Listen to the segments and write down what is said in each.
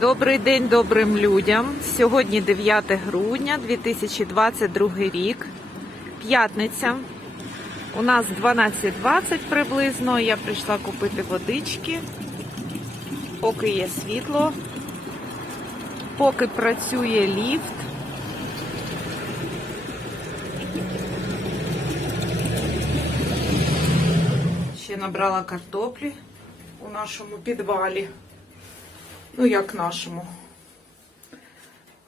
Добрий день добрим людям. Сьогодні 9 грудня 2022 рік. П'ятниця. У нас 12.20 приблизно. Я прийшла купити водички. Поки є світло. Поки працює ліфт. Ще набрала картоплі у нашому підвалі. Ну, як нашому.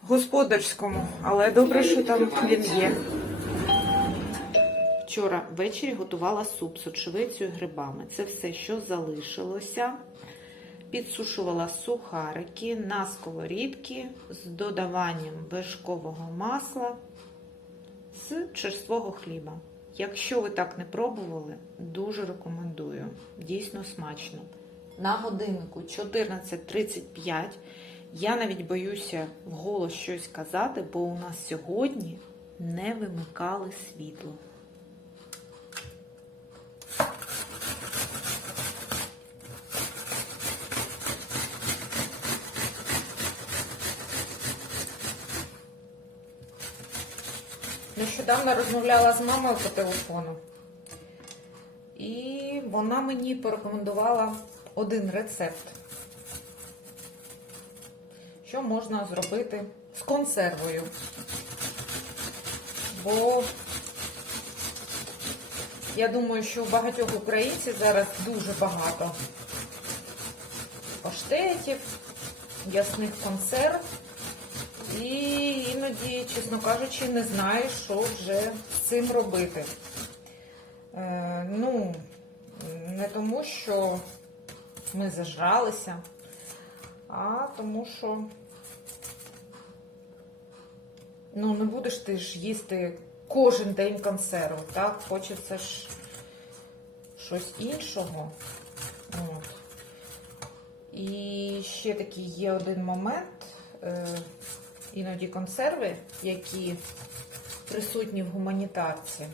Господарському, але добре, що там він є. Вчора ввечері готувала суп з очевицею грибами. Це все, що залишилося. Підсушувала сухарики на сковорідки з додаванням вершкового масла з черствого хліба. Якщо ви так не пробували, дуже рекомендую. Дійсно смачно. На годиннику 14.35. Я навіть боюся вголос щось казати, бо у нас сьогодні не вимикали світло. Нещодавно розмовляла з мамою по телефону. І вона мені порекомендувала один рецепт, що можна зробити з консервою. Бо я думаю, що у багатьох українців зараз дуже багато паштетів, ясних консерв. І іноді, чесно кажучи, не знаю, що вже з цим робити. Е, ну, не тому, що ми зажралися, а тому, що ну, не будеш ти ж їсти кожен день консерву, так? Хочеться ж щось іншого. От. І ще такий є один момент. Е, іноді консерви, які присутні в гуманітарці.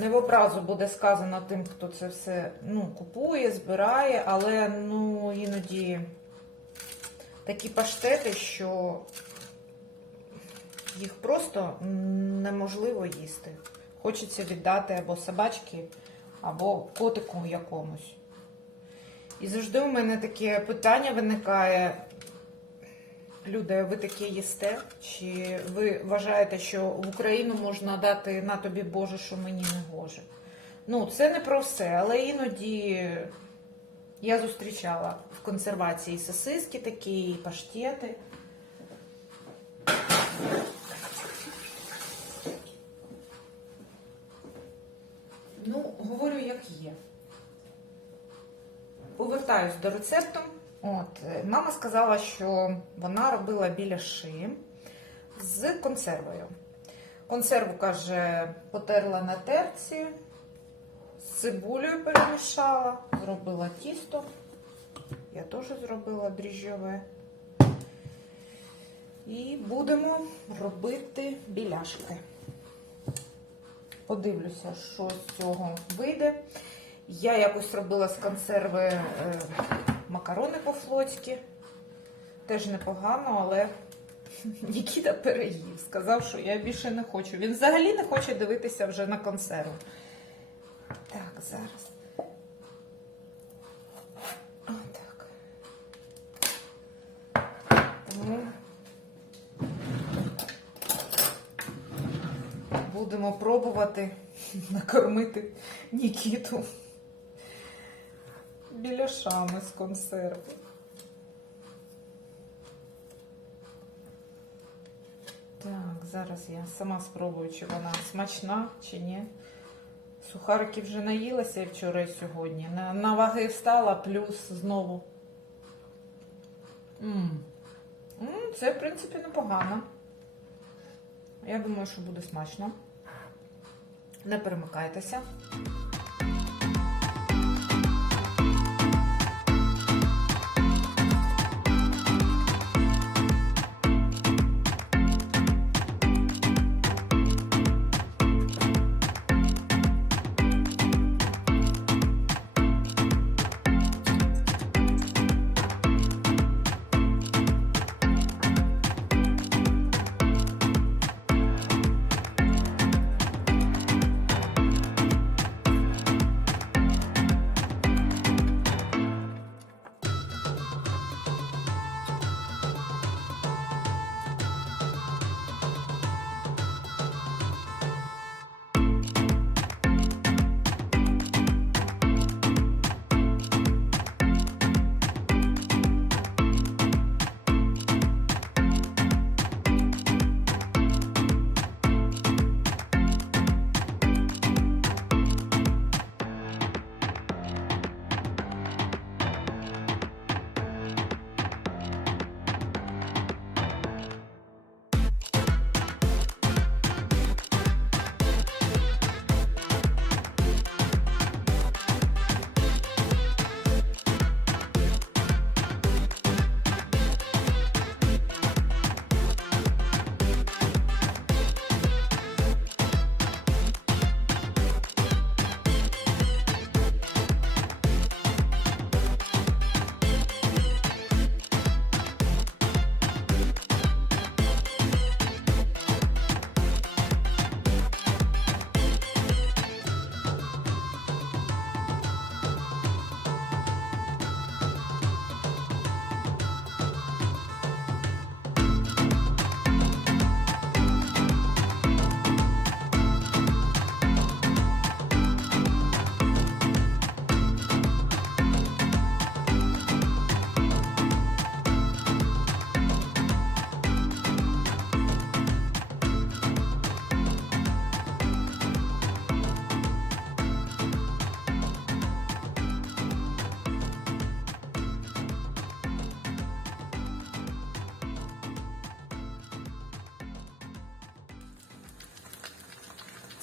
Не в образу буде сказано тим, хто це все ну, купує, збирає, але ну, іноді такі паштети, що їх просто неможливо їсти. Хочеться віддати або собачки, або котику якомусь. І завжди у мене таке питання виникає. Люди, ви таке їсте? Чи ви вважаєте, що в Україну можна дати на тобі Боже, що мені не гоже? Ну, це не про все, але іноді я зустрічала в консервації сосиски такі, і паштети. Ну, говорю, як є. Повертаюсь до рецепту. От, е, Мама сказала, що вона робила біляши з консервою. Консерву, каже, потерла на терці, з цибулею перемішала, зробила тісто. Я теж зробила дріжджове. І будемо робити біляшки. Подивлюся, що з цього вийде. Я якось робила з консерви. Макарони по-флотськи. Теж непогано, але Нікіта переїв. Сказав, що я більше не хочу. Він взагалі не хоче дивитися вже на консерву. Так, зараз. Отак. Тому будемо пробувати накормити Нікіту біляшами з консерви. Так, зараз я сама спробую, чи вона смачна, чи ні. Сухарики вже наїлася вчора і сьогодні. На, на ваги встала, плюс знову. -м. М -м, це, в принципі, непогано. Я думаю, що буде смачно. Не перемикайтеся.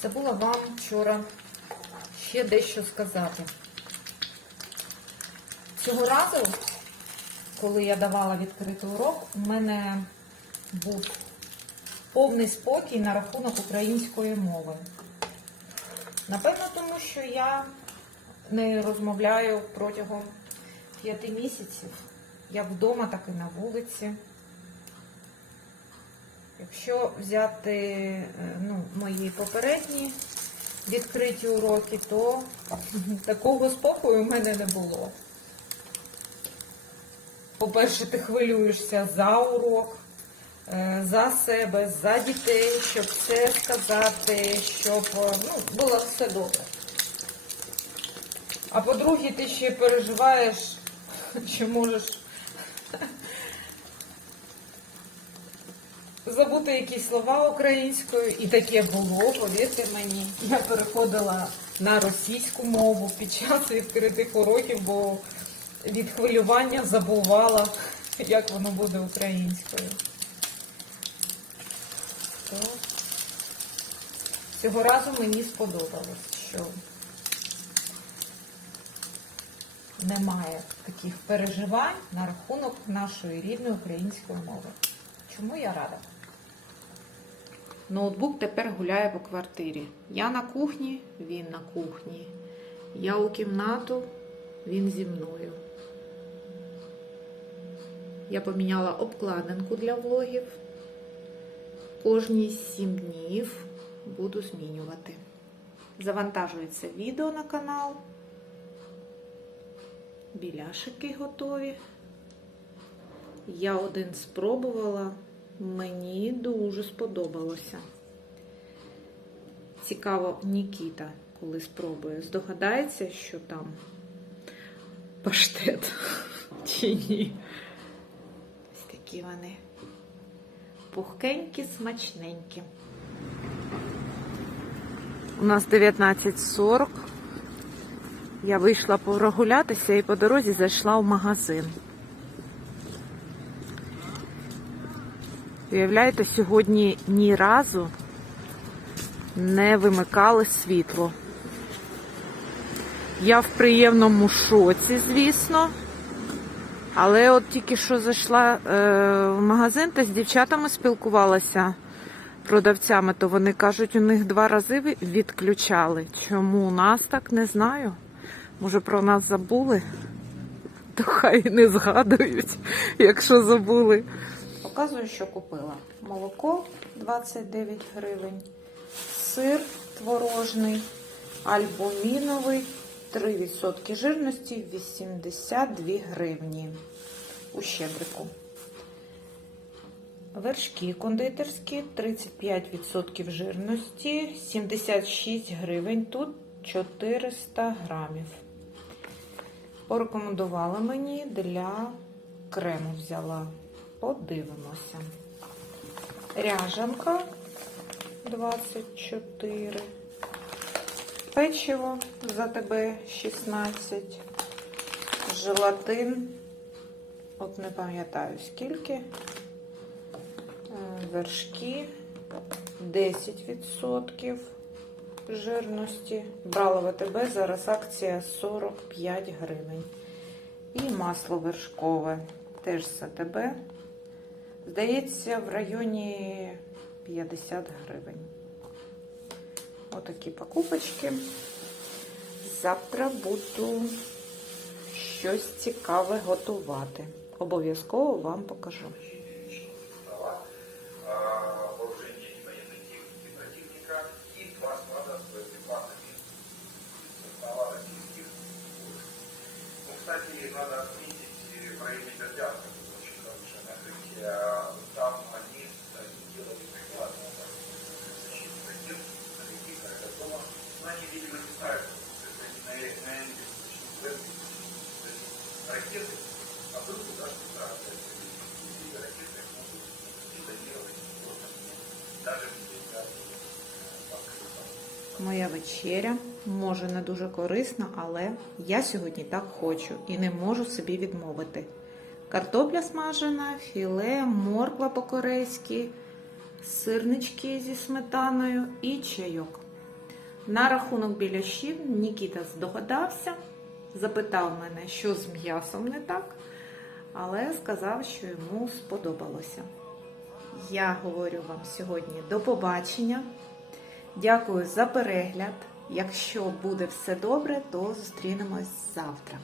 Забула вам вчора ще дещо сказати. Цього разу, коли я давала відкритий урок, у мене був повний спокій на рахунок української мови. Напевно, тому що я не розмовляю протягом п'яти місяців. Я вдома, так і на вулиці. Якщо взяти е, ну, мої попередні відкриті уроки, то такого спокою в мене не було. По-перше, ти хвилюєшся за урок, е, за себе, за дітей, щоб все сказати, щоб е, ну, було все добре. А по-друге, ти ще переживаєш, що можеш забути якісь слова українською, і таке було, повірте мені. Я переходила на російську мову під час відкритих уроків, бо від хвилювання забувала, як воно буде українською. То Цього разу мені сподобалось, що немає таких переживань на рахунок нашої рідної української мови. Чому я рада? Ноутбук тепер гуляє по квартирі. Я на кухні, він на кухні. Я у кімнату, він зі мною. Я поміняла обкладинку для влогів. Кожні 7 днів буду змінювати. Завантажується відео на канал. Біляшики готові. Я один спробувала, мені дуже сподобалося. Цікаво, Нікіта, коли спробує, здогадається, що там паштет чи ні. Ось такі вони пухкенькі, смачненькі. У нас 19.40. Я вийшла прогулятися і по дорозі зайшла в магазин. Уявляєте, сьогодні ні разу не вимикали світло. Я в приємному шоці, звісно. Але от тільки що зайшла е, в магазин та з дівчатами спілкувалася продавцями, то вони кажуть, у них два рази відключали. Чому у нас так не знаю. Може про нас забули? То хай не згадують, якщо забули. Показую, що купила. Молоко 29 гривень, сир творожний, альбуміновий, 3% жирності 82 гривні у щебрику. Вершки кондитерські 35% жирності, 76 гривень, тут 400 грамів. Порекомендувала мені для крему взяла. Подивимося. Ряжанка 24. Печиво за тебе 16. Желатин. От не пам'ятаю скільки. Е, Вершки 10% жирності. Брала ВТБ, зараз акція 45 гривень. І масло вершкове теж з АТБ. Здається, в районі 50 гривень. Отакі покупочки. Завтра буду щось цікаве готувати. Обов'язково вам покажу. не знают, что это не на на Энде начнут вести ракеты, а вдруг государство эти ракеты могут детонировать просто даже где Моя вечеря може не дуже корисна, але я сьогодні так хочу і не можу собі відмовити. Картопля смажена, філе, морква по-корейськи, сирнички зі сметаною і чайок. На рахунок біля біляшів Нікіта здогадався, запитав мене, що з м'ясом не так, але сказав, що йому сподобалося. Я говорю вам сьогодні до побачення. Дякую за перегляд. Якщо буде все добре, то зустрінемось завтра.